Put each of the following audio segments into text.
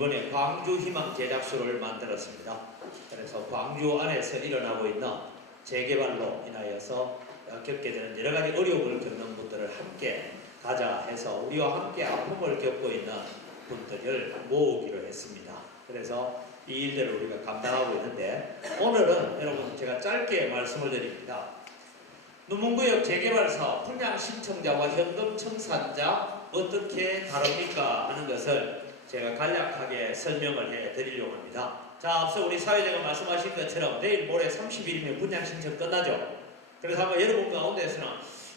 이번에 광주 희망 제작소를 만들었습니다. 그래서 광주 안에서 일어나고 있는 재개발로 인하여서 겪게 되는 여러 가지 어려움을 겪는 분들을 함께 가자 해서 우리와 함께 아픔을 겪고 있는 분들을 모으기로 했습니다. 그래서 이 일들을 우리가 감당하고 있는데, 오늘은 여러분 제가 짧게 말씀을 드립니다. 누문구역 재개발 사업 분양 신청자와 현금 청산자 어떻게 다릅니까 하는 것을 제가 간략하게 설명을 해 드리려고 합니다. 자, 앞서 우리 사회자가 말씀하신 것처럼 내일 모레 30일이면 분양 신청 끝나죠. 그래서 아마 여러분 가운데서는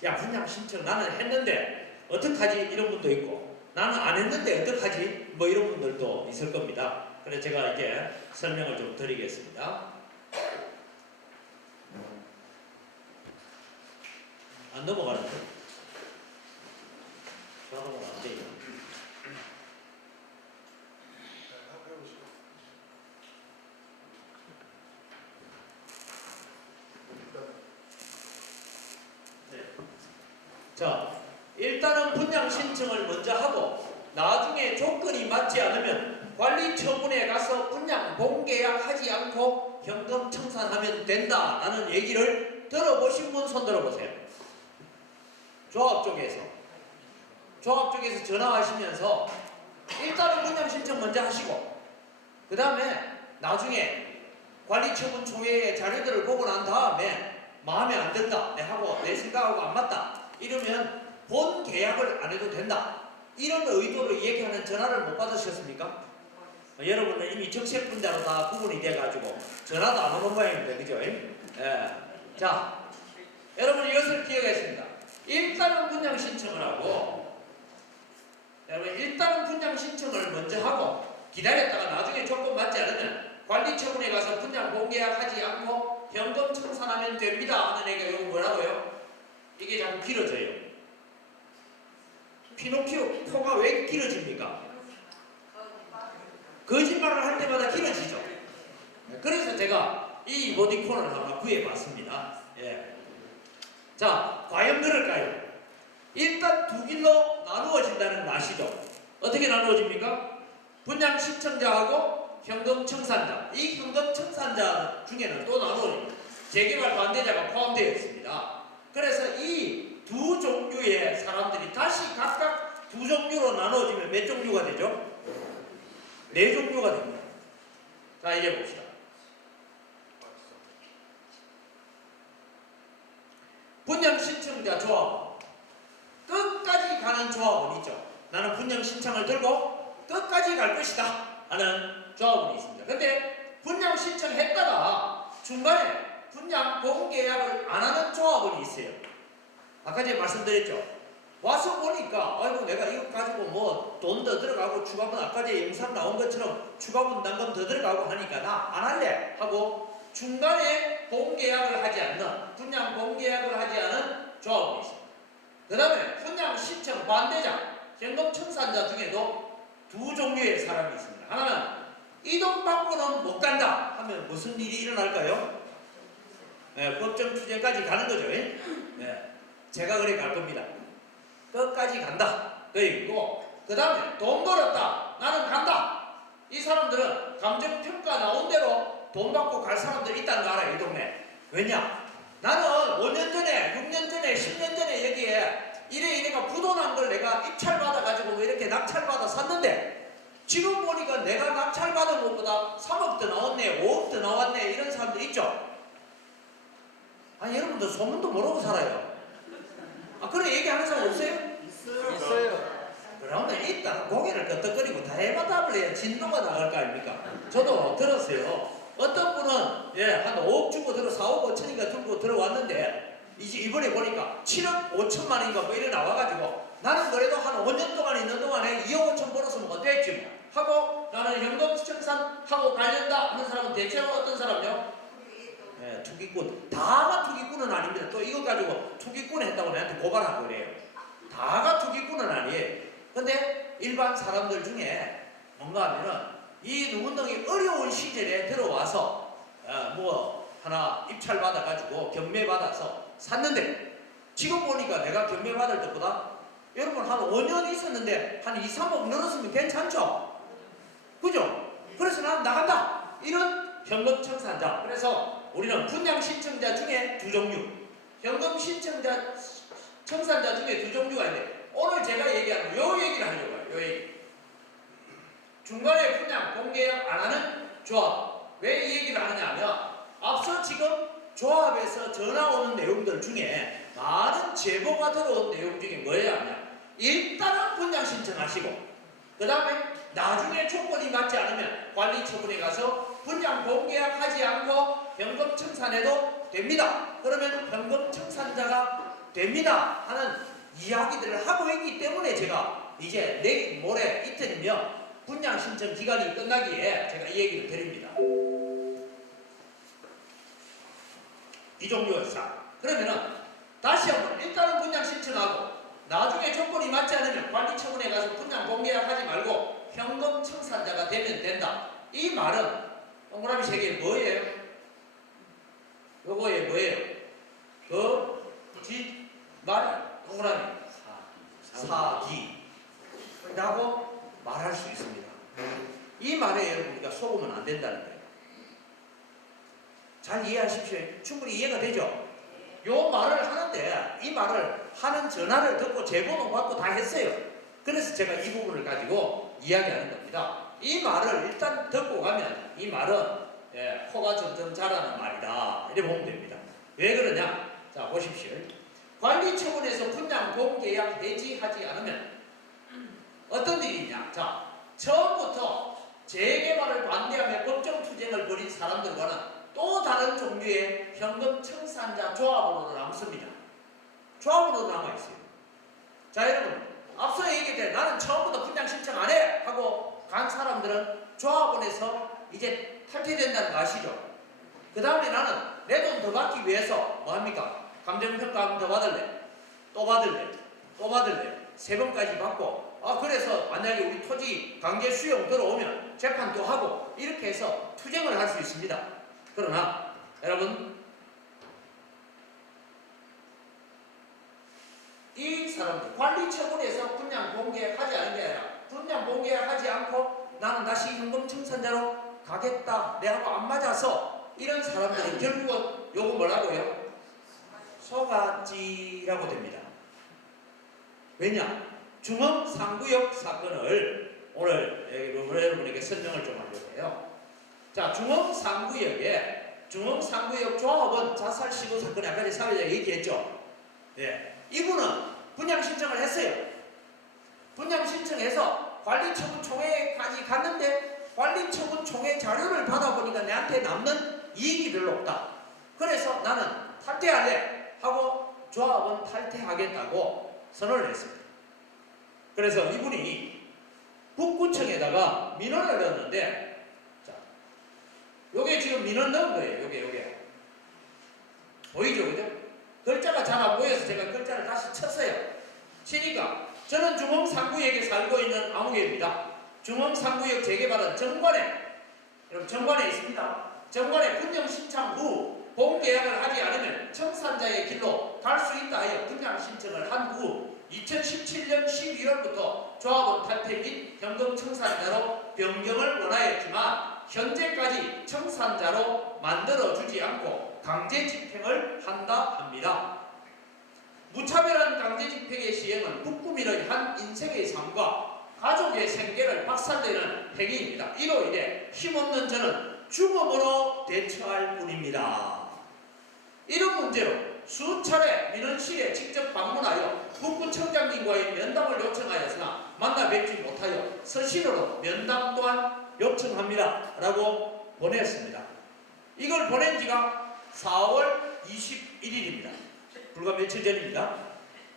야, 분양 신청 나는 했는데 어떡하지 이런 분도 있고, 나는 안 했는데 어떡하지 뭐 이런 분들도 있을 겁니다. 그래서 제가 이제 설명을 좀 드리겠습니다. 안 넘어가는데 자동으로 안 돼요. 네. 자, 일단은 분양 신청을 먼저 하고 나중에 조건이 맞지 않으면 관리 처분에 가서 분양 본계약 하지 않고 현금 청산하면 된다라는 얘기를 들어보신 분 손 들어보세요. 조합 쪽에서 전화하시면서 일단은 분양 신청 먼저 하시고 그 다음에 나중에 관리처분 총회의 자료들을 보고 난 다음에 마음에 안 든다, 내 생각하고 안 맞다 이러면 본 계약을 안 해도 된다, 이런 의도로 얘기하는 전화를 못 받으셨습니까? 여러분은 이미 적색분자로 다 구분이 돼가지고 전화도 안 오는 모양입니다. 그죠? 예. 자, 여러분 이것을 기억했습니다. 일단은 분양 신청을 하고, 여러분 일단은 분양 신청을 먼저 하고 기다렸다가 나중에 조건 맞지 않으면 관리처분에 가서 분양 본계약하지 않고 현금 청산하면 됩니다 하는 얘기가 이거 뭐라고요? 이게 자꾸 길어져요. 피노키오 코가 왜 길어집니까? 거짓말을 할 때마다 길어지죠. 그래서 제가 이 이모티콘을 하나 구해봤습니다. 예. 자, 과연 그럴까요? 일단 두 길로 나누어진다는 건 아시죠? 어떻게 나누어집니까? 분양 신청자하고 현금 청산자. 이 현금 청산자 중에는 또 나누어집니다. 재개발 반대자가 포함되어 있습니다. 그래서 이 두 종류의 사람들이 다시 각각 두 종류로 나누어지면 몇 종류가 되죠? 네 종류가 됩니다. 자, 이제 봅시다. 분양 신청자 조합, 끝까지 가는 조합은 있죠. 나는 분양 신청을 들고 끝까지 갈 것이다 하는 조합은 있습니다. 근데 분양 신청했다가 중간에 분양 본계약을 안 하는 조합은 있어요. 아까 제가 말씀드렸죠. 와서 보니까 아이고 내가 이거 가지고 뭐 돈 더 들어가고 추가분, 아까 제 영상 나온 것처럼 추가분 단금 더 들어가고 하니까 나 안 할래 하고 중간에 본계약을 하지 않는, 분양 본계약을 하지 않은 조합이 있습니다. 그 다음에 분양 신청 반대자, 현금 청산자 중에도 두 종류의 사람이 있습니다. 하나는 이 돈 받고는 못 간다 하면 무슨 일이 일어날까요? 네, 법정 투쟁까지 가는 거죠. 네, 제가 그래 갈 겁니다. 끝까지 간다. 그리고 그 다음에 돈 벌었다, 나는 간다. 이 사람들은 감정평가 나온 대로 돈 받고 갈 사람들이 있다는 거 알아요, 이 동네. 왜냐? 나는 5년 전에, 6년 전에, 10년 전에 여기에 이래가 부도난 걸 내가 입찰받아가지고 뭐 이렇게 낙찰받아 샀는데 지금 보니까 내가 낙찰받은 것보다 3억 더 나왔네, 5억 더 나왔네, 이런 사람들 있죠? 아니, 여러분들 소문도 모르고 살아요. 아, 그래 얘기하는 사람 없어요? 있어요. 그러면 일단 고개를 끄덕거리고 다 해마답을 해야 진도가 나갈 거 아닙니까? 저도 들었어요. 어떤 분은 한 5억 주고 4억 5천인가 들고 들어왔는데 이제 이번에 보니까 7억 5천만인가 뭐 이래 나와가지고 나는 그래도 한 5년 동안 있는 동안에 2억 5천 벌었으면 어땠지 뭐 하고 나는 현금 청산하고 가련다 하는 사람은 대체 어떤 사람이요? 투기꾼. 다가 투기꾼은 아닙니다. 또 이거 가지고 투기꾼 했다고 내한테 고발하고 그래요. 다가 투기꾼은 아니에요. 근데 일반 사람들 중에 뭔가 하면은 이 누군가이 어려운 시절에 들어와서 뭐 하나 입찰 받아가지고 경매 받아서 샀는데 지금 보니까 내가 경매 받을 때보다 여러분 한 5년 있었는데 한 2, 3억 늘었으면 괜찮죠? 그죠? 이런 현금 청산자. 그래서 우리는 분양 신청자 중에 두 종류, 현금 신청자 청산자 중에 두 종류가 있는데 오늘 제가 얘기하는 요 얘기를 하려고 해요. 요 얘기. 중간에 분양 공개약 안 하는 조합. 왜 이 얘기를 하느냐 하면 앞서 지금 조합에서 전화 오는 내용들 중에 많은 제보가 들어온 내용 중에 뭐예요 하냐, 일단은 분양 신청하시고 그 다음에 나중에 조건이 맞지 않으면 관리 처분에 가서 분양 공개약 하지 않고 현금 청산해도 됩니다. 그러면 현금 청산자가 됩니다 하는 이야기들을 하고 있기 때문에 제가 이제 내일 모레 이틀이면 분양 신청 기간이 끝나기에 제가 이 얘기를 드립니다. 이 종류였어. 그러면은 다시 한번 일단은 분양 신청하고 나중에 조건이 맞지 않으면 관리 처분에 가서 분양 공개약 하지 말고 현금 청산자가 되면 된다. 이 말은 동그라미 3개 뭐예요? 요거에 뭐예요? 그 뒷말이 동그라미 사기라고 말할 수 있습니다. 이 말에 여러분 우리가 속으면 안 된다는 거예요. 잘 이해하십시오. 충분히 이해가 되죠? 요 말을 하는데 이 말을 하는 전화를 듣고 제보도 받고 다 했어요. 그래서 제가 이 부분을 가지고 이야기하는 겁니다. 이 말을 일단 듣고 가면 이 말은 코가 점점 자라는 말이다 이렇게 보면 됩니다. 왜 그러냐? 자 보십시오. 관리 처분에서 분양 공개약 해지하지 않으면 어떤 일이 있냐? 자 처음부터 재개발을 반대하며 법정 투쟁을 벌인 사람들과는 또 다른 종류의 현금 청산자 조합으로 남습니다. 조합으로 남아있어요. 자 여러분 앞서 얘기했듯이 나는 처음부터 분양 신청 안 해! 하고 간 사람들은 조합원에서 이제 탈퇴된다는 거 아시죠? 그 다음에 나는 내 돈 더 받기 위해서 뭐합니까? 감정평가 더 받을래? 또 받을래? 또 받을래? 3번까지 받고 그래서 만약에 우리 토지 강제 수용 들어오면 재판도 하고 이렇게 해서 투쟁을 할 수 있습니다. 그러나 여러분 이 사람들 관리 처분에서 분양 공개하지 않은 게 아니라 분양 공개하지 않고 나는 다시 현금 청산자로 가겠다 내하고 안 맞아서 이런 사람들은 결국은 요거 뭐라고요? 소가지라고 됩니다. 왜냐? 중흥상구역 사건을 오늘 여러분에게 설명을 좀 하려고 해요. 자, 중흥상구역 조합은 자살 시도 사건에 아까 사회자가 얘기했죠. 예. 이분은 분양 신청을 했어요. 분양 신청해서 관리처분총회까지 갔는데 관리처분총회 자료를 받아보니까 내한테 남는 이익이 별로 없다. 그래서 나는 탈퇴할래 하고 조합은 탈퇴하겠다고 선언을 했습니다. 그래서 이분이 북구청에다가 민원을 넣었는데 자, 요게 지금 민원 넣은 거예요. 요게 보이죠? 그죠? 글자가 잘 안 보여서 제가 글자를 다시 쳤어요. 치니까 저는 중흥상구역에 살고 있는 아무개입니다. 중흥상구역 재개발은 정관에, 여러분 정관에 있습니다. 정관에 분양 신청 후 본계약을 하지 않으면 청산자의 길로 갈 수 있다 하여 분양 신청을 한 후 2017년 11월부터 조합원 탈퇴 및 현금 청산자로 변경을 원하였지만 현재까지 청산자로 만들어주지 않고 강제 집행을 한다 합니다. 무차별한 강제 집행의 시행은 북구민의 한 인생의 삶과 가족의 생계를 박살내는 행위입니다. 이로 인해 힘없는 저는 죽음으로 대처할 뿐입니다. 이런 문제로 수차례 민원실에 직접 방문하여 북구청장님과의 면담을 요청하였으나 만나 뵙지 못하여 서신으로 면담 또한 요청합니다 라고 보냈습니다. 이걸 보낸 지가 4월 21일입니다. 불과 며칠 전입니다.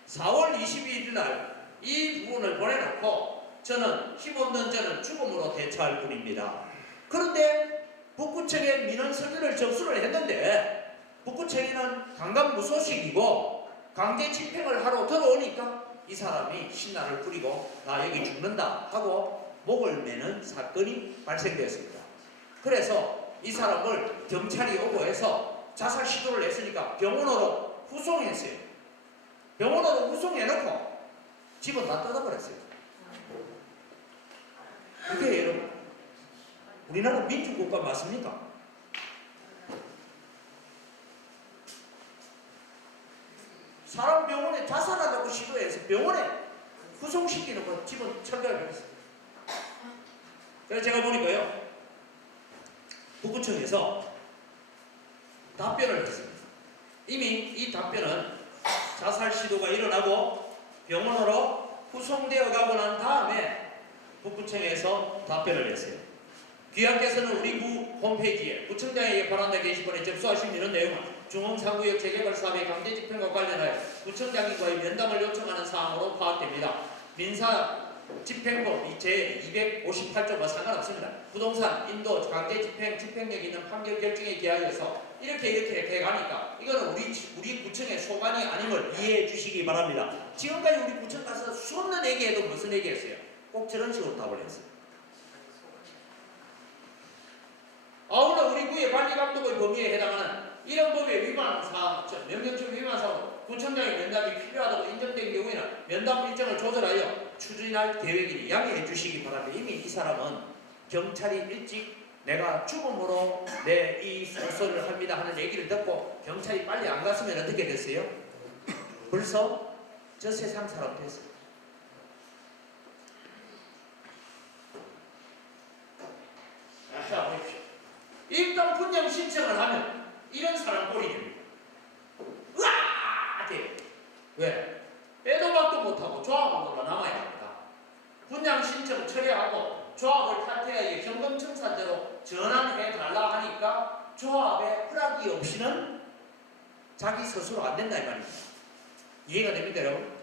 4월 22일 날 이 부분을 보내놓고 저는 힘없는 저는 죽음으로 대처할 뿐입니다. 그런데 북구청에 민원 서류를 접수를 했는데 북구청에는 강간무소식이고 강제 집행을 하러 들어오니까 이 사람이 신나를 부리고 나 여기 죽는다 하고 목을 매는 사건이 발생되었습니다. 그래서 이 사람을 경찰이 오고 해서 자살 시도를 했으니까 병원으로 후송했어요. 병원으로 후송해놓고 집은 다 뜯어버렸어요. 그게 여러분 우리나라 민주국가 맞습니까? 사람 병원에 자살하려고 시도해서 병원에 후송시키는 거 집은 철거를 했어요. 그래서 제가 보니까요, 북구청에서 답변을 했습니다. 이미 이 답변은 자살 시도가 일어나고 병원으로 후송되어 가고 난 다음에 북구청에서 답변을 했어요. 귀하께서는 우리 구 홈페이지에 구청장에게 바란다 게시판에 접수하신 이런 내용은 중흥상구역 재개발 사업의 강제집행과 관련하여 구청장님과의 면담을 요청하는 사항으로 파악됩니다. 민사집행법 제258조와 상관없습니다. 부동산, 인도, 강제집행, 집행력 있는 판결 결정에 기하여서 이렇게 해가니까 이거는 우리 구청의 소관이 아님을 이해해 주시기 바랍니다. 지금까지 우리 구청 가서 수없는 얘기해도 무슨 얘기했어요? 꼭 저런 식으로 답을 했어요. 아울러 우리 구의 관리감독의 범위에 해당하는 이런 법에 위반하는 사항, 명령적 위반 사항, 구청장의 면담이 필요하다고 인정된 경우에는 면담 일정을 조절하여 추진할 계획이니 양해해 주시기 바랍니다. 이미 이 사람은 경찰이 일찍 내가 죽음으로 내 이 소설을 합니다 하는 얘기를 듣고 경찰이 빨리 안 갔으면 어떻게 됐어요? 벌써 저 세상 사람 됐어요. 자, 보십시오. 일단 분양 신청을 하면 이런 사람 꼴이 됩니다. 으아! 돼요. 왜? 빼도 박도 못하고 조합으로 남아야 합니다. 분양 신청 철회하고 조합을 탈퇴하여 현금청산대로 전환해달라 하니까 조합에 허락이 없이는 자기 스스로 안 된다 이 말입니다. 이해가 됩니까 여러분?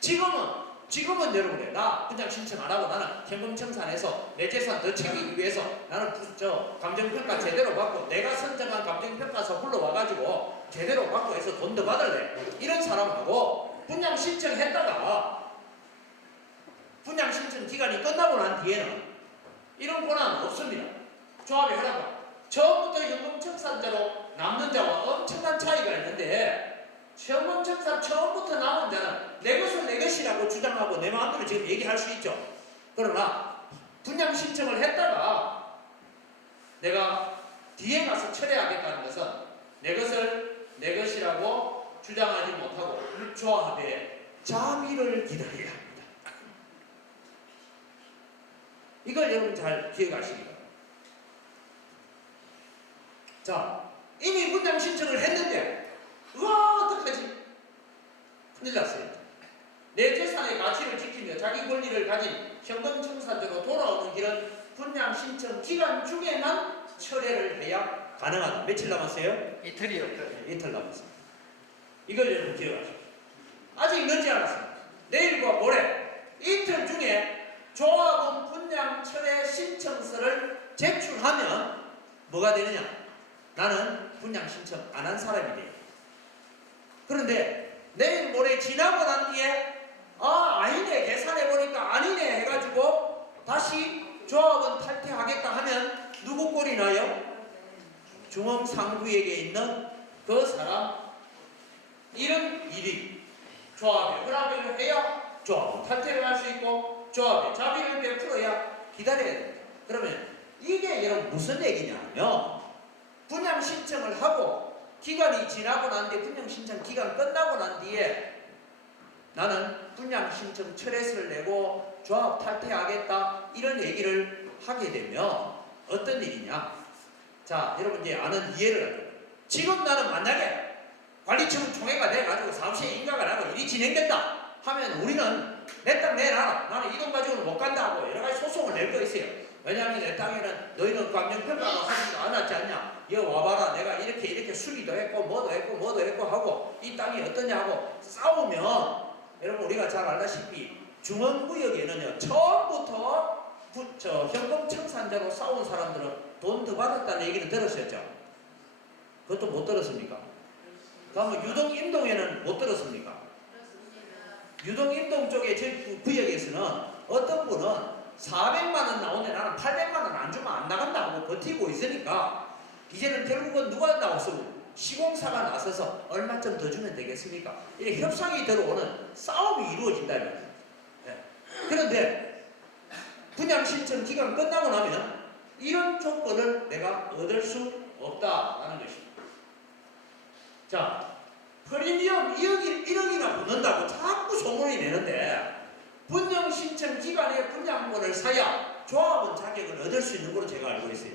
지금은 여러분의 나 분양 신청 안 하고 나는 현금청산해서 내 재산 더 챙기기 위해서 나는 감정평가 제대로 받고 내가 선정한 감정평가서 불러와가지고 제대로 받고 해서 돈 더 받을래. 이런 사람하고 분양 신청했다가 분양 신청 기간이 끝나고 난 뒤에는 이런 권한은 없습니다. 조합의 허락은 처음부터 현금청산자로 남는 자와 엄청난 차이가 있는데 현금청산 처음부터 남은 자는 내 것은 내 것이라고 주장하고 내 마음대로 지금 얘기할 수 있죠. 그러나 분양 신청을 했다가 내가 뒤에 가서 철회하겠다는 것은 내 것을 내 것이라고 주장하지 못하고 조합의 자비를 기다려야 합니다. 이걸 여러분 잘 기억하시기 바랍니다. 자, 이미 분양 신청을 했는데 우와 어떡하지? 큰일 났어요. 내 재산의 가치를 지키며 자기 권리를 가진 현금청산자로 돌아오는 길은 분양 신청 기간 중에만 철회를 해야 가능하다. 며칠 남았어요? 이틀이요. 이틀 남았습니다. 이걸 여러분 기억하십시오. 아직 늦지 않았습니다. 내일과 모레 이틀 중에 조합은 분양 철회 신청서를 제출하면 뭐가 되느냐? 나는 분양 신청 안 한 사람이 돼요. 그런데 내일 모레 지나고 난 뒤에 아니네 계산해보니까 아니네 해가지고 다시 조합은 탈퇴하겠다 하면 누구 꼴이 나요? 중흥상구역에 있는 그 사람. 이런 일이 조합에 허락을 해야 조합은 탈퇴를 할 수 있고 조합에 자비를 베풀어야 기다려야 됩니다. 그러면 이게 여러분 무슨 얘기냐면 분양 신청을 하고 기간이 지나고 난 뒤에 분양 신청 기간 끝나고 난 뒤에 나는 분양 신청 철회서를 내고 조합 탈퇴하겠다 이런 얘기를 하게 되면 어떤 일이냐? 자, 여러분 이제 아는 이해를 하죠. 지금 나는 만약에 관리청 총회가 돼가지고 사무실에 인가가 나고 일이 진행된다 하면 우리는 내 땅 내놔라. 나는 이 돈 가지고는 못 간다 하고 여러 가지 소송을 낼 거 있어요. 왜냐하면 내 땅에는 너희는 감정평가가 하지도 않았지 않냐? 여기 와봐라. 내가 이렇게 수리도 했고 뭐도 했고 하고 이 땅이 어떠냐고 싸우면 여러분 우리가 잘 알다시피 중흥구역에는요 처음부터 현금청산자로 싸운 사람들은 돈 더 받았다는 얘기는 들으셨죠? 그것도 못 들었습니까? 그러면 유동임동에는 못 들었습니까? 유동임동 쪽에 저 구역에서는 어떤 분은 400만원 나오는데 나는 800만원 안 주면 안 나간다 하고 버티고 있으니까 이제는 결국은 누가 나왔어? 시공사가 나서서 얼마쯤 더 주면 되겠습니까? 이렇게 협상이 들어오는 싸움이 이루어진다는 거예요. 네. 그런데 분양 신청 기간 끝나고 나면 이런 조건을 내가 얻을 수 없다라는 것입니다. 자, 프리미엄 1억이나 붙는다고 자꾸 소문이 내는데 분양 신청 기간에 분양권을 사야 조합원 자격을 얻을 수 있는 걸로 제가 알고 있어요.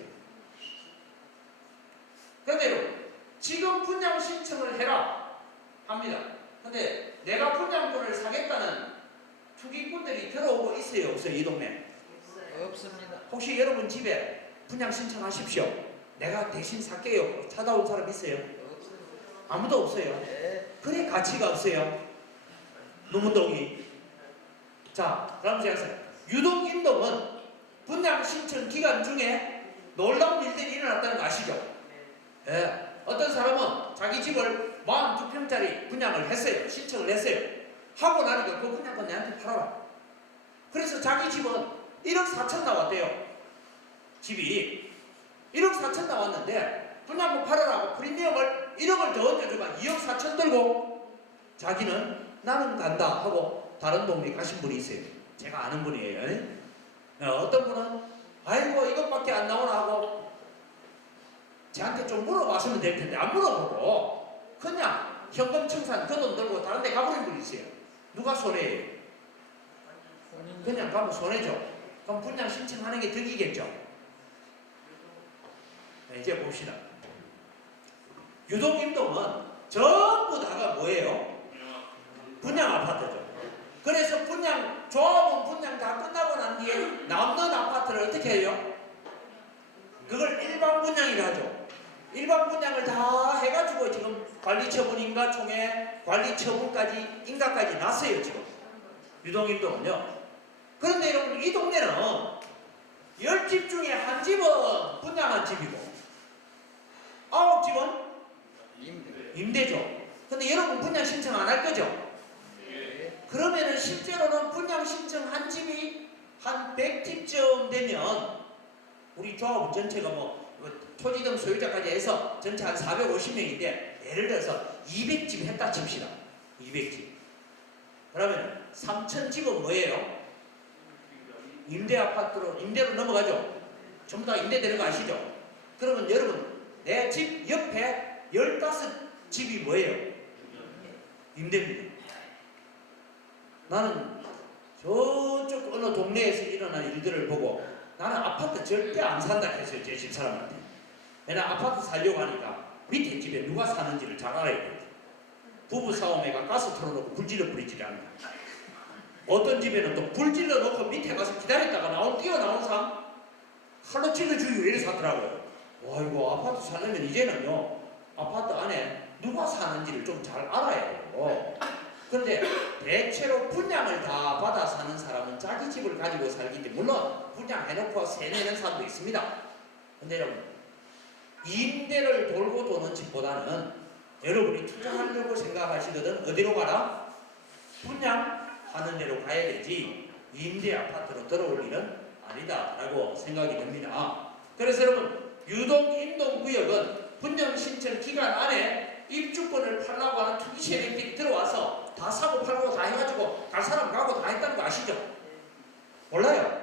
그런데 여러분, 지금 분양 신청을 해라 합니다. 근데 내가 분양권을 사겠다는 투기꾼들이 들어오고 있어요, 없어요? 이 동네? 없습니다. 혹시 여러분 집에 분양 신청하십시오. 내가 대신 살게요. 찾아온 사람 있어요? 아무도 없어요. 그래 가치가 없어요. 노문동이. 자, 그럼 제가 유동인동은 분양 신청 기간 중에 놀라운 일들이 일어났다는 거 아시죠? 예. 어떤 사람은 자기 집을 42평짜리 분양을 했어요. 신청을 했어요. 하고 나니까 그 분양권 내한테 팔아라. 그래서 자기 집은 1억 4천 나왔대요. 집이 1억 4천 나왔는데 분양권 팔아라고 프리미엄을 1억을 더 얹어주면 2억 4천 들고 자기는 나는 간다 하고 다른 동네 가신 분이 있어요. 제가 아는 분이에요. 어떤 분은 아이고 이것밖에 안 나오나 하고 저한테 좀 물어봤으면 될 텐데 안 물어보고 그냥 현금 청산 그 돈 들고 다른 데 가버린 분이 있어요. 누가 손해예요? 그냥 가면 손해죠. 그럼 분양 신청하는 게 득이겠죠. 네, 이제 봅시다. 유동인동은 전부 다가 뭐예요? 분양 아파트죠. 그래서 분양, 조합원 분양 다 끝나고 난 뒤에 남는 아파트를 어떻게 해요? 그걸 일반 분양이라 하죠. 일반 분양을 다 해가지고 지금 관리처분인가 총회 관리처분까지 인가까지 났어요 지금. 유동인동은요. 그런데 여러분 이 동네는 10집 중에 한 집은 분양한 집이고 9집은 임대죠. 근데 여러분 분양 신청 안 할 거죠? 그러면은 실제로는 분양 신청 한 집이 한 100집쯤 되면 우리 조합 전체가 뭐 토지 등 소유자까지 해서 전체 한 450명인데 예를 들어서 200집 했다 칩시다. 200집. 그러면 3,000집은 뭐예요? 임대 아파트로 임대로 넘어가죠. 전부 다 임대되는 거 아시죠? 그러면 여러분 내 집 옆에 15집이 뭐예요? 임대입니다. 나는 저쪽 어느 동네에서 일어난 일들을 보고 나는 아파트 절대 안 산다 했어요. 제 집사람한테. 왜냐 아파트 살려고 하니까 밑에 집에 누가 사는지를 잘 알아야 돼요. 부부싸움에가 가스 털어놓고 불질러 뿌리지 않는다. 어떤 집에는 또 불질러 놓고 밑에 가서 기다렸다가 뛰어나온 사람 칼로 찔러주기로 이래 사더라고요. 와 이거 아파트 살려면 이제는요 아파트 안에 누가 사는지를 좀 잘 알아야 돼요. 그런데 대체로 분양을 다 받아 사는 사람은 자기 집을 가지고 살기 때문에 물론 분양해놓고 세내는 사람도 있습니다. 근데 여러분 임대를 돌고 도는 집보다는 여러분이 투자하려고 생각하시거든 어디로 가라? 분양하는 데로 가야 되지 임대 아파트로 들어올 일은 아니다 라고 생각이 듭니다. 그래서 여러분 유동인동구역은 분양 신청 기간 안에 입주권을 팔라고 하는 투기 세력들이 들어와서 다 사고 팔고 다 해가지고 갈 사람 가고 다 했다는 거 아시죠? 몰라요?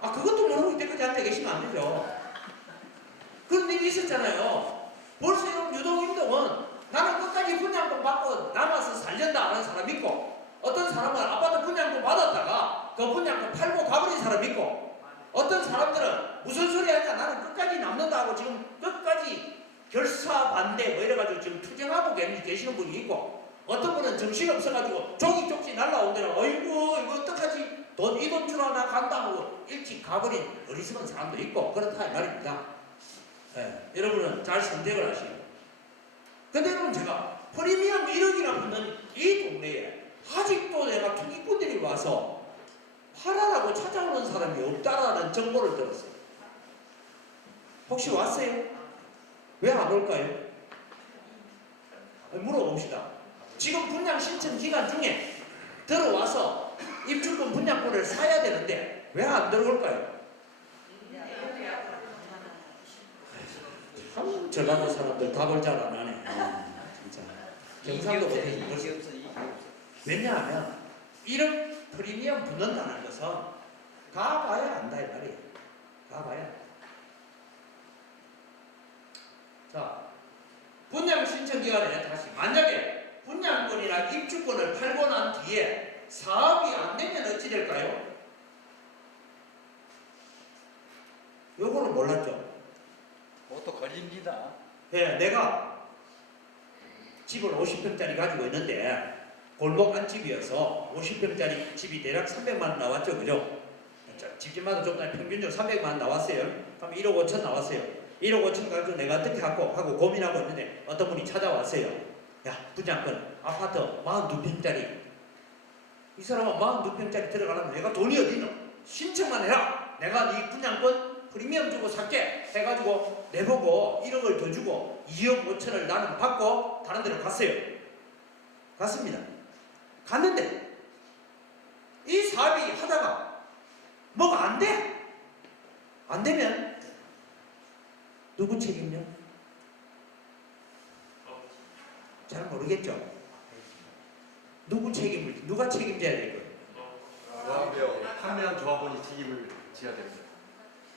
아 그것도 모르고 이때까지 앉아 계시면 안 되죠. 그런 일이 있었잖아요. 벌써 이런 유동인동은 나는 끝까지 분양권 받고 남아서 살련다 하는 사람 있고 어떤 사람은 아파트 분양권 받았다가 그 분양권 팔고 가버린 사람 있고 어떤 사람들은 무슨 소리 하냐 나는 끝까지 남는다 하고 지금 끝까지 결사 반대 뭐 이래가지고 지금 투쟁하고 계시는 분이 있고 어떤 분은 정신 없어가지고 종이 쪽지 날라오더라. 어이구 이거 어떡하지 이 돈 주라 나 간다 하고 일찍 가버린 어리석은 사람도 있고 그렇다 이 말입니다. 네, 여러분은 잘 선택을 하시고 근데 여러분 제가 프리미엄 1억이나 붙는 이 동네에 아직도 내가 투기꾼들이 와서 팔아라고 찾아오는 사람이 없다라는 정보를 들었어요. 혹시 왔어요? 왜 안 올까요? 물어봅시다. 지금 분양 신청 기간 중에 들어와서 입주권 분양권을 사야 되는데 왜 안 들어올까요? 참 저같은 사람들 답을 잘 안 하네. 진짜 경상도 못해. 왜냐하면 이런 프리미엄 붙는다는 것은 가봐야 안다 이 말이에요. 가봐야. 자, 분양 신청 기간에 다시 만약에 분양권이나 입주권을 팔고 난 뒤에 사업이 안 되면 어찌 될까요? 요거는 몰랐죠? 그것도 걸립니다. 예, 내가 집을 50평짜리 가지고 있는데 골목 안집이어서 50평짜리 집이 대략 300만 원 나왔죠, 그죠? 집집마다 좀 평균적으로 300만 원 나왔어요. 그럼 1억 5천 나왔어요. 1억 5천 가지고 내가 어떻게 하고 고민하고 있는데 어떤 분이 찾아왔어요. 야, 분양권 아파트 42평짜리. 이 사람은 42평짜리 들어가려면 내가 돈이 어디 있노? 신청만 해라. 내가 네 분양권 프리미엄 주고 살게 해가지고 내보고 1억을 더 주고 2억 5천을 나는 받고 다른 데로 갔어요. 갔습니다. 갔는데 이 사업이 하다가 뭐가 안 돼? 안 되면 누구 책임요? 잘 모르겠죠? 누구 책임을, 누가 책임져야 될 거예요? 판매한 조합원이 책임을 져야 됩니다.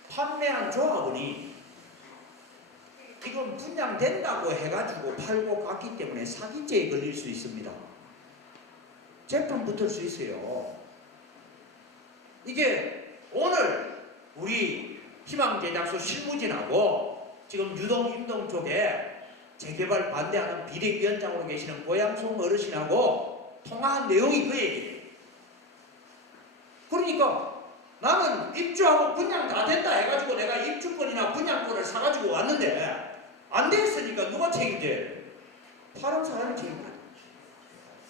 판매한 조합원이 이건 분양된다고 해가지고 팔고 갔기 때문에 사기죄에 걸릴 수 있습니다. 재판 붙을 수 있어요. 이게 오늘 우리 희망제작소 실무진하고 지금 유동 임동 쪽에 재개발 반대하는 비대위원장으로 계시는 고양송 어르신하고 통화한 내용이 그 얘기예요. 그러니까 나는 입주하고 분양 다 된다 해가지고 내가 입주권이나 분양권을 사가지고 왔는데 안 됐으니까 누가 책임져야 돼? 파는 사람이 책임져야 돼.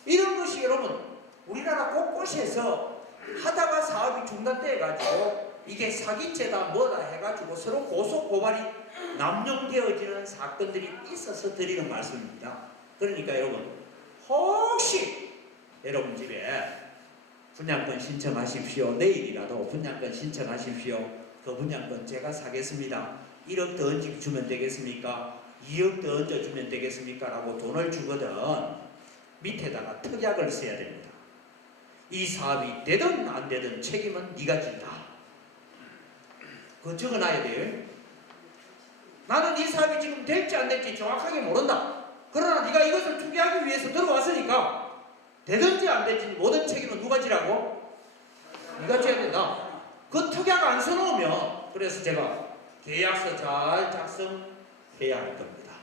이런 것이 여러분 우리나라 곳곳에서 하다가 사업이 중단돼가지고 이게 사기죄다 뭐다 해가지고 서로 고소 고발이 남용되어지는 사건들이 있어서 드리는 말씀입니다. 그러니까 여러분 혹시 여러분 집에 분양권 신청하십시오. 내일이라도 분양권 신청하십시오. 그 분양권 제가 사겠습니다. 1억 더 얹어주면 되겠습니까? 2억 더 얹어주면 되겠습니까? 라고 돈을 주거든 밑에다가 특약을 써야 됩니다. 이 사업이 되든 안 되든 책임은 네가 진다. 그거 적어놔야 돼요. 나는 이 사업이 지금 될지 안 될지 정확하게 모른다. 그러나 네가 이것을 투기하기 위해서 들어왔으니까 되든지 안 되든지 모든 책임은 누가 지라고? 네가 져야 된다. 그 특약 안 써놓으면 그래서 제가 계약서 잘 작성해야 할 겁니다.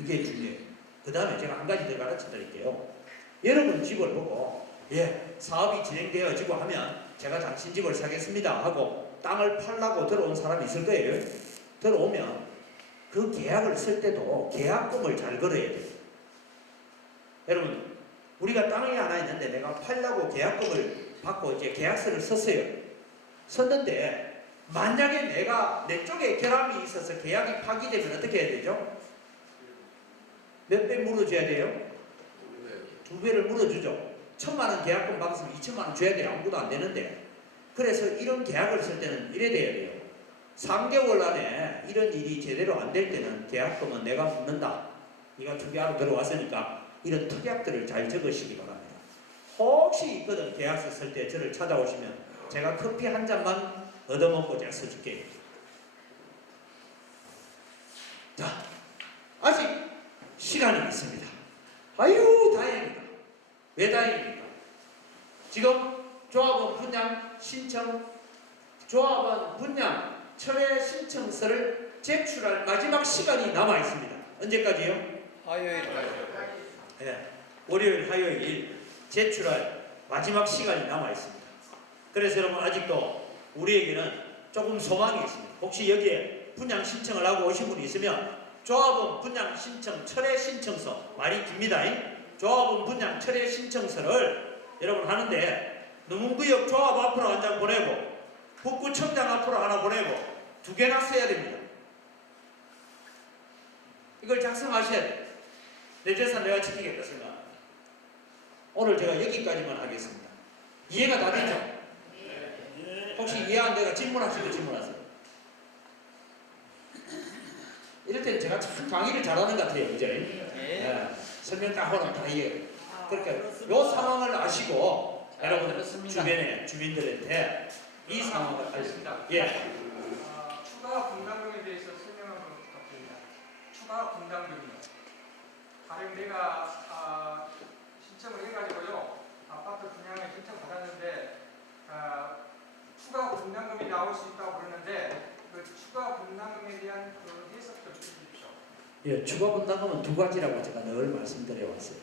이게 중요해요. 그 다음에 제가 한 가지 더 가르쳐 드릴게요. 여러분 집을 보고 사업이 진행되어지고 하면 제가 당신 집을 사겠습니다 하고 땅을 팔라고 들어온 사람이 있을 거예요. 들어오면 그 계약을 쓸 때도 계약금을 잘 걸어야 돼요. 여러분 우리가 땅이 하나 있는데 내가 팔라고 계약금을 받고 이제 계약서를 썼어요. 썼는데 만약에 내가 내 쪽에 결함이 있어서 계약이 파기되면 어떻게 해야 되죠? 몇 배 물어줘야 돼요? 2배를 물어주죠. 1,000만 원 계약금 받았으면 2,000만 원 줘야 돼요. 아무것도 안 되는데. 그래서 이런 계약을 쓸 때는 이래 돼야 돼요. 3개월 안에 이런 일이 제대로 안 될 때는 계약금은 내가 묻는다. 네가 투기하러 들어왔으니까 이런 특약들을 잘 적으시기 바랍니다. 혹시 있거든 계약서 쓸 때 저를 찾아오시면 제가 커피 한 잔만 얻어먹고 제가 써줄게요. 자, 아직 시간이 있습니다. 아유 다행입니다. 왜 다행입니까? 지금 조합원 분양 신청, 조합원 분양 철회 신청서를 제출할 마지막 시간이 남아 있습니다. 언제까지요? 화요일까지. 네, 월요일, 화요일 제출할 마지막 시간이 남아 있습니다. 그래서 여러분 아직도 우리에게는 조금 소망이 있습니다. 혹시 여기에 분양 신청을 하고 오신 분이 있으면 조합원 분양 신청 철회 신청서, 말이 깁니다. 조합원 분양 철회 신청서를 여러분 하는데 농문구역 조합 앞으로 한 장 보내고 북구청장 앞으로 하나 보내고 2개나 써야 됩니다. 이걸 작성하셔야 돼요. 내 재산 내가 지키겠다 생각. 오늘 제가 여기까지만 하겠습니다. 이해가 다 되죠? 혹시 이해 안 되가 질문하시면 질문하세요. 이럴 때는 제가 참 강의를 잘하는 것 같아요. 그죠? 네. 설명 딱 하면 다 이해해요. 그러니까 이 상황을 아시고 여러분 주변에 주민들한테 이 상황을 알겠습니다. 예. 추가 분담금에 대해서 설명 한번 부탁드립니다. 추가 분담금이요. 가령 내가 신청을 해가지고요 아파트 분양을 신청받았는데 추가 분담금이 나올 수 있다고 그러는데 그 추가 분담금에 대한 그 해석 좀 해주십시오. 예, 추가 분담금은 두 가지라고 제가 늘 말씀드려 왔어요.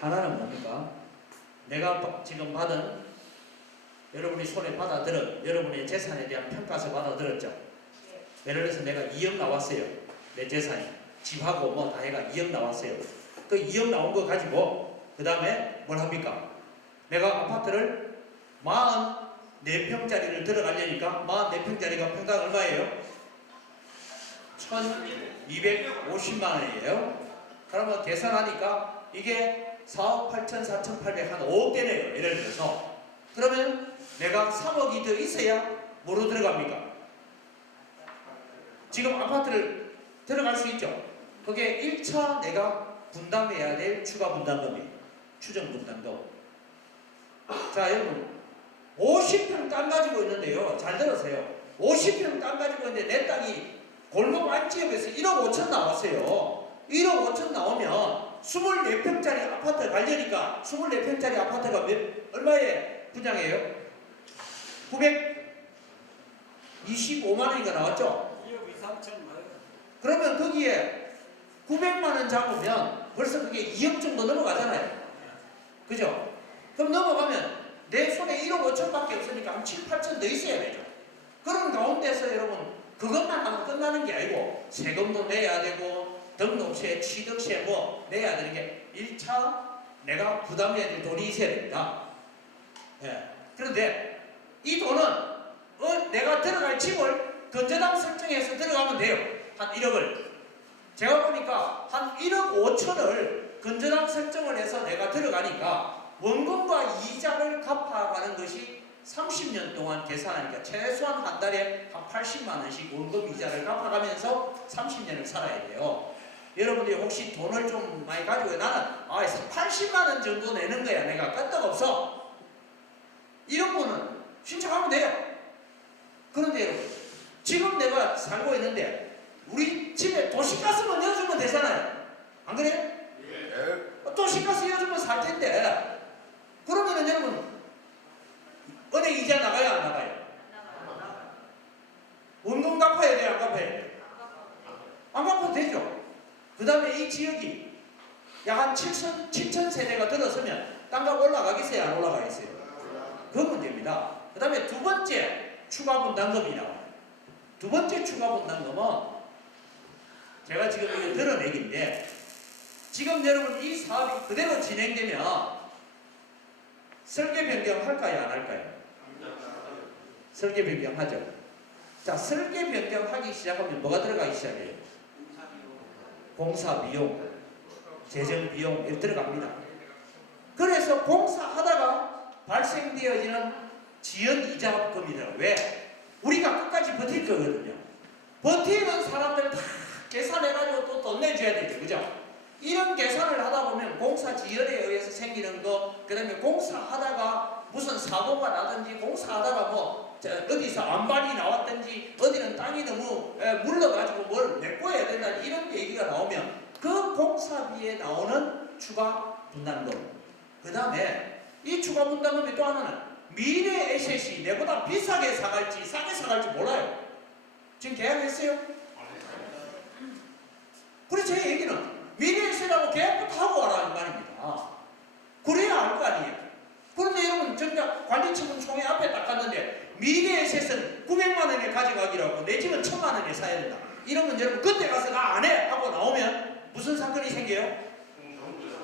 하나는 뭡니까? 내가 지금 받은 여러분이 손에 받아들은 여러분의 재산에 대한 평가서 받아들었죠. 예를 들어서 내가 2억 나왔어요. 내 재산이 집하고 뭐 다 해가 2억 나왔어요. 그 2억 나온 거 가지고 그 다음에 뭘 합니까? 내가 아파트를 44평짜리를 들어가려니까 44평짜리가 평당 얼마예요? 1250만 원이에요. 그러면 계산하니까 이게 4억 8천 4,800 한 5억 되네요. 예를 들어서 그러면 내가 3억이 더 있어야 뭐로 들어갑니까? 지금 아파트를 들어갈 수 있죠. 그게 1차 내가 분담해야 될 추가 분담금이에요. 추정 분담금. 자 여러분 50평 땅 가지고 있는데요. 잘 들으세요. 50평 땅 가지고 있는데 내 땅이 골목 안지역에서 1억 5천 나왔어요. 1억 5천 나오면 24평짜리 아파트 가려니까 24평짜리 아파트가 얼마에 분양해요? 925만 원인가 나왔죠? 2억 2, 3천 만 원. 그러면 거기에 900만 원 잡으면 벌써 그게 2억 정도 넘어가잖아요. 그죠? 그럼 넘어가면 내 손에 1억 5천밖에 없으니까 한 7, 8천 더 있어야 되죠. 그런 가운데서 여러분 그것만 하면 끝나는 게 아니고 세금도 내야 되고 등록세, 취득세 뭐 내야 되는 게 1차 내가 부담해야 될 돈이 있어야 됩니다. 예. 그런데 이 돈은 내가 들어갈 집을 건저당 설정해서 들어가면 돼요. 한 1억을. 제가 보니까 한 1억 5천을 건저당 설정을 해서 내가 들어가니까 원금과 이자를 갚아가는 것이 30년 동안 계산하니까 최소한 한 달에 한 80만 원씩 원금 이자를 갚아가면서 30년을 살아야 돼요. 여러분들이 혹시 돈을 좀 많이 가지고 나는 80만 원 정도 내는 거야. 내가 끄떡없어. 이런 분은 신청하면 돼요. 그런데 여러분 지금 내가 살고 있는데 우리 집에 도시가스만 넣어주면 되잖아요. 안 그래요? 예. 도시가스 넣어주면 살 텐데 그러면은 여러분 은행 이자 나가요 안 나가요? 원금 갚아야 돼요 안 갚아야 돼요? 안 갚아도 되죠. 그 다음에 이 지역이 약 한 7천 세대가 들어서면 땅값 올라가겠어요 안 올라가겠어요? 그 문제입니다. 그 다음에 두 번째 추가 분담금이 나와요. 두 번째 추가 분담금은 제가 지금 이거 드러내기인데 지금 여러분 이 사업이 그대로 진행되면 설계 변경할까요 안 할까요? 설계 변경하죠. 자 설계 변경하기 시작하면 뭐가 들어가기 시작해요? 공사 비용, 재정 비용 이렇게 들어갑니다. 그래서 공사하다가 발생되어지는 지연 이자금이 들어요. 왜? 우리가 끝까지 버틸 거거든요. 버티는 사람들 다 계산해가지고 또 돈 내줘야 되죠. 그죠? 이런 계산을 하다 보면 공사 지연에 의해서 생기는 거, 그 다음에 공사하다가 무슨 사고가 나든지 공사하다가 뭐 어디서 안반이 나왔든지 어디는 땅이 너무 물러가지고 뭘 메꿔야 된다 이런 얘기가 나오면 그 공사비에 나오는 추가 분담금, 그 다음에 이 추가 분담금이 또 하나는 미래 에셋이 내보다 비싸게 사갈지 싸게 사갈지 몰라요. 지금 계약했어요? 그래서 제 얘기는 미래 에셋하고 계약부터 하고 와라 이 말입니다. 그래야 알 거 아니에요. 그런데 여러분 정작 관리처분 총회 앞에 딱 갔는데 미래 에셋은 900만 원에 가져가기로 하고 내 집은 1000만 원에 사야 된다. 이러면 여러분 그때 가서 나 안 해 하고 나오면 무슨 사건이 생겨요?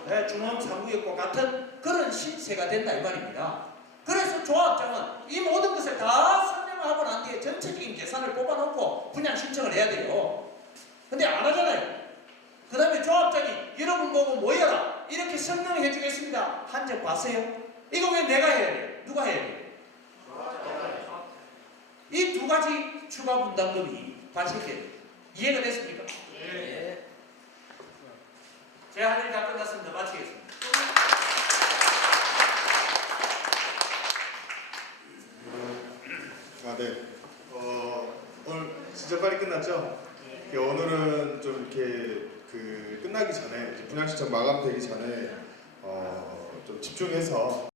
네, 중앙사무역과 같은 그런 신세가 된다 이 말입니다. 그래서 조합장은 이 모든 것을 다 설명하고 난 뒤에 전체적인 계산을 뽑아놓고 분양 신청을 해야 돼요. 근데 안 하잖아요. 그 다음에 조합장이 여러분 보고 모여라 이렇게 설명해 주겠습니다 한 적 봤어요? 이거 왜 내가 해야 돼? 누가 해야 돼? 이 두 가지 추가 분담금이 발생돼요. 이해가 됐습니까? 예. 제 할 일 다 끝났습니다. 마치겠습니다. 네. 오늘 진짜 빨리 끝났죠? 오늘은 좀 이렇게 끝나기 전에 이제 분양 신청 마감되기 전에 좀 집중해서